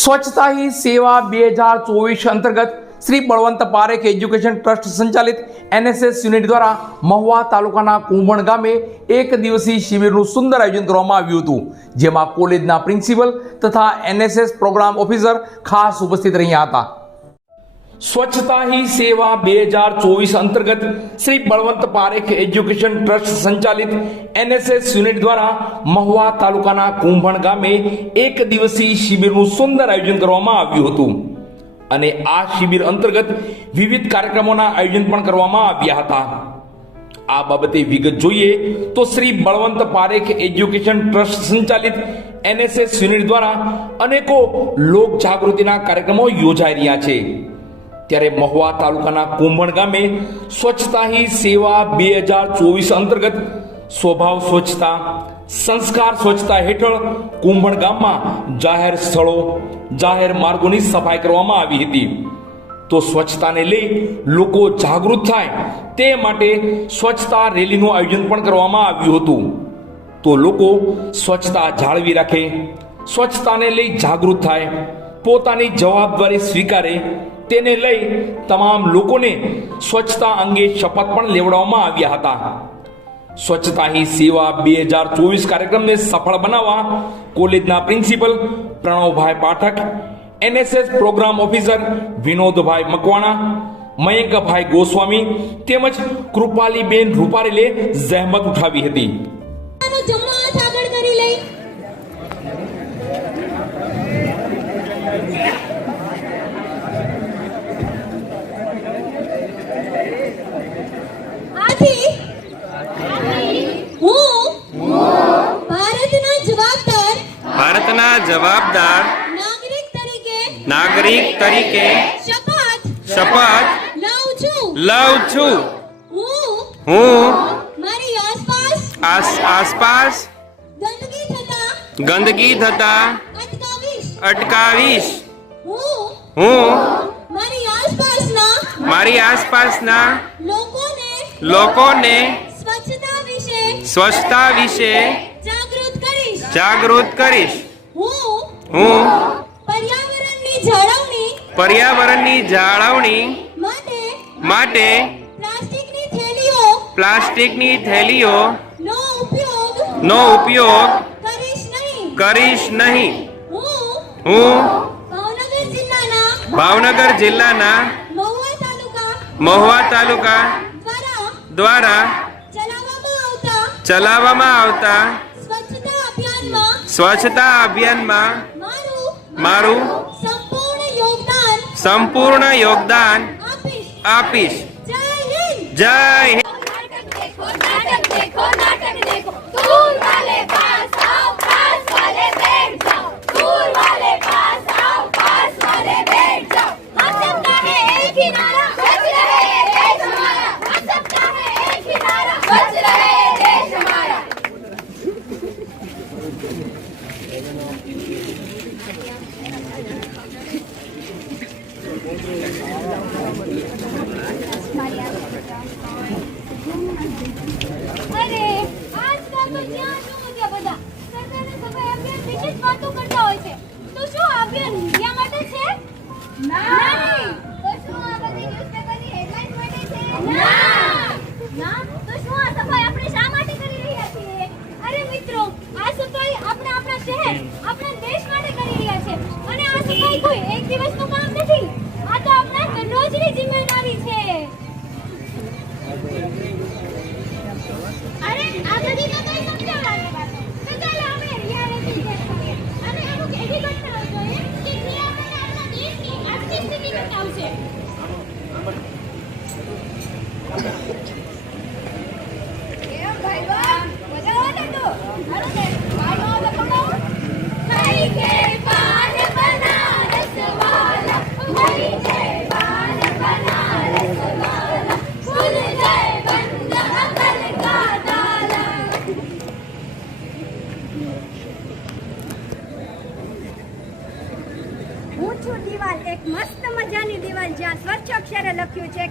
સ્વચ્છતા હી સેવા બે હજાર ચોવીસ અંતર્ગત શ્રી બળવંત પારેખ એજ્યુકેશન ટ્રસ્ટ સંચાલિત એનએસએસ યુનિટ દ્વારા મહુવા તાલુકાના કુંભણ ગામે એક દિવસીય શિબિરનું સુંદર આયોજન કરવામાં આવ્યું હતું, જેમાં કોલેજના પ્રિન્સિપલ તથા એનએસએસ પ્રોગ્રામ ઓફિસર ખાસ ઉપસ્થિત રહ્યા હતા. સ્વચ્છતા હી સેવા બે હજાર ચોવીસ અંતર્ગત શ્રી બળવંત પારેખ એજ્યુકેશન ટ્રસ્ટ સંચાલિત એનએસએસ યુનિટ દ્વારા મહુવા તાલુકાના કુંભણ ગામે એક દિવસીય શિબિરનું સુંદર આયોજન કરવામાં આવ્યું હતું. અને આ શિબિર અંતર્ગત વિવિધ કાર્યક્રમોના આયોજન પણ કરવામાં આવ્યા હતા. આ બાબતે વિગત જોઈએ તો શ્રી બળવંત પારેખ એજ્યુકેશન ટ્રસ્ટ સંચાલિત એનએસએસ યુનિટ દ્વારા અનેકો લોક જાગૃતિના કાર્યક્રમો યોજાઈ રહ્યા છે. ત્યારે મહુવા તાલુકાના કુંભણ ગામે સ્વચ્છતા હી સેવા બે હજાર ચોવીસ અંતર્ગત સ્વભાવ સ્વચ્છતા, સંસ્કાર સ્વચ્છતા હેઠળ કુંભણ ગામમાં જાહેર સ્થળો, જાહેર માર્ગોની સફાઈ કરવામાં આવી હતી. તો સ્વચ્છતાને લઈ લોકો જાગૃત થાય તે માટે સ્વચ્છતા રેલીનું આયોજન પણ કરવામાં આવ્યું હતું. તો લોકો સ્વચ્છતા જાળવી રાખે, સ્વચ્છતાને લઈ જાગૃત થાય, પોતાની જવાબદારી સ્વીકારે તેને લઈ તમામ લોકોને સ્વચ્છતા અંગે શપથ પણ લેવડાવવામાં આવ્યા હતા. સ્વચ્છતા હી સેવા બે હજાર ચોવીસ કાર્યક્રમને સફળ બનાવવા કોલેજના પ્રિન્સિપલ પ્રણવભાઈ પાઠક, એનએસએસ પ્રોગ્રામ ઓફિસર વિનોદભાઈ મકવાણા, મયંકભાઈ ગોસ્વામી તેમજ કૃપાલીબેન રૂપારેલે જહેમત ઉઠાવી હતી નો જમણો હાથ આગળ કરી લઈ આથી હું ભારતના જવાબદાર ભારતના જવાબદાર નાગરિક તરીકે શપથ લઉં છું. હું આસપાસ ગંદકી થતા અટકાવીશ. હું મારી આસપાસના લોકોને સ્વચ્છતા વિશે જાગૃત કરીશ. હું હું પર્યાવરણની જાળવણી પર્યાવરણની જાળવણી માટે માટે પ્લાસ્ટિકની થેલીઓ પ્લાસ્ટિકની થેલીઓ નો ઉપયોગ નો ઉપયોગ કરીશ નહીં. કરીશ નહીં. હું હું ભાવનગર જિલ્લાના ભાવનગર જિલ્લાના મહુવા તાલુકા મહુવા તાલુકા દ્વારા દ્વારા ચલાવવામાં આવતા ચલાવવામાં સ્વચ્છતા અભિયાનમાં મારું મારું સંપૂર્ણ યોગદાન આપીશ આપીશ. જય હિન્દ. જય નહીં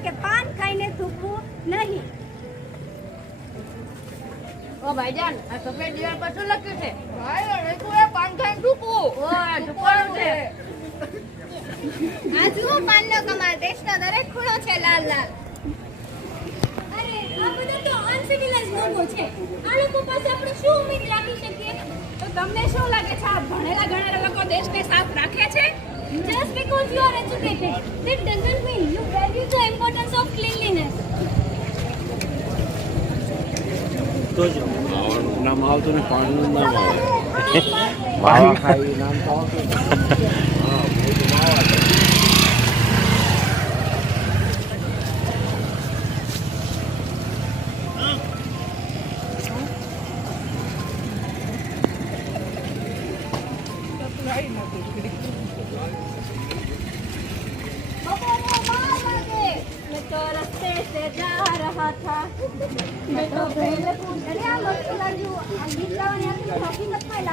કે પાન ખાઈને થૂકવું નહીં. ઓ ભાઈજાન આ સફેદ દિવાલ પર શું લખ્યું છે? ભાઈ અડેકુએ પાન ખાઈને થૂકવું ઓ થૂકવાનું છે. આ જુઓ પાનનો કમાલ દેશનો દરેક ખૂણો છે લાલ લાલ. અરે આ છે. તો તમને શું લાગે છે આ ભણેલા ગણેલા લોકો દેશને સાફ રાખે છે? Just because you are educated, that doesn't mean you value the importance of cleanliness. નામ આવતું ને પાણીનું નામ આવે આવે માવા ખાઈ નામ તો આવતું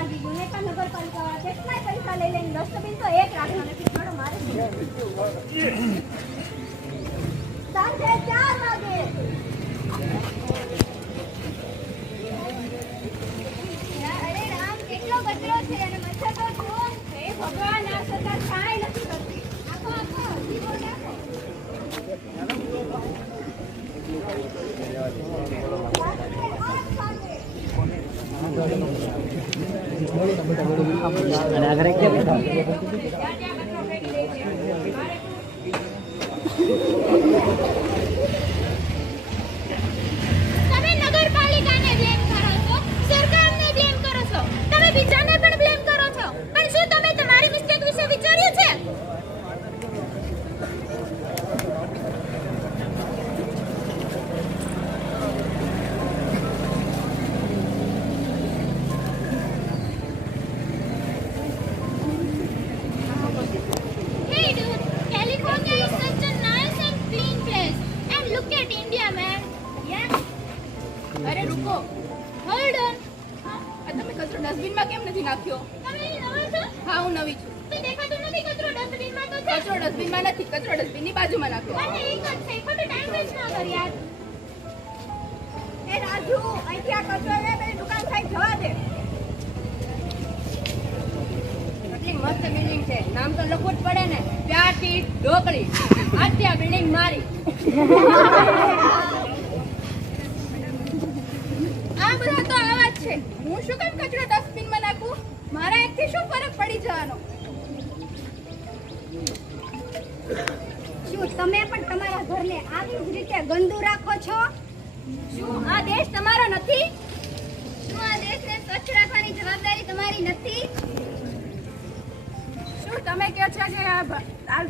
હકીકતમાં લાગી ગયું ને નગરપાલિકા કેટલાય પૈસા લઈ લઈને ડસ્ટબિન એક રાખવા નથી. છોડો મારે? સાંજે ચાર વાગે. અરે રામ ભગવાન, આ સરકાર કાંઈ નથી કરતી. આખો આખો જીવો નાખો. અને આગળ એક બેઠા તમે નાખ્યો? હા હું નવી છું. કચરો ડસ્ટબિનમાં માં નથી કચરો ડસ્ટબિનમાં ની બાજુમાં નાખ્યો. અને એક જ છે. ખોટો time waste ના કર યાર. એ રાજુ અહીંથી આ કચરો લે પેલી દુકાન સાઈડ જવા દે. કેટલી મસ્ત બિલ્ડિંગ છે. નામ તો લખવું જ પડે ને. પ્યારથી ઢોકળી. આજથી આ બિલ્ડિંગ મારી. આ બધા તો આવા જ છે. હું શું કામ કચરો ડસ્ટબિનમાં નાખું મારા એકથી શું ફરક પડી જવાનો? શું તમે પણ તમારા ઘરને આવી જ રીતે ગંદુ રાખો છો? શું આ દેશ તમારો નથી? શું આ દેશને સ્વચ્છ રાખવાની જવાબદારી તમારી નથી? શું તમે કહો છો કે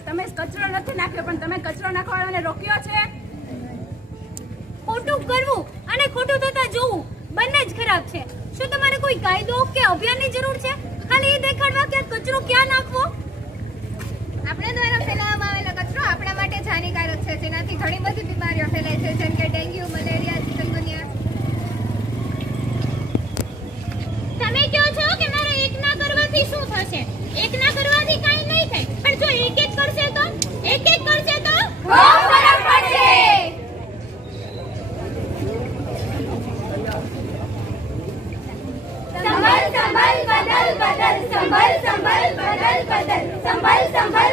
તમે કચરો નથી નાખ્યો પણ તમે કચરો નાખવાને રોક્યો છે? ખોટું કરવું અને ખોટું થતા જોવું બંને જ ખરાબ છે. કોઈ કાયદો કે અભિયાનની જરૂર છે? ખાલી એ દેખાડવા કે કચરો ક્યાં નાખવો? આપણે દ્વારા ફેલાવવામાં આવેલો કચરો આપણા માટે હાનિકારક છે. જેનાથી ઘણી બધી બીમારીઓ ફેલાય છે. જેમ કે ડેન્ગ્યુ મલેરિયા ચિકનગુનિયા. તમે કહો છો કે મારે એક ના કરવાથી શું થશે? એક ના કરવાથી કાઈ નહીં થાય. પણ જો એક એક કરશે તો? એક એક संभल संभल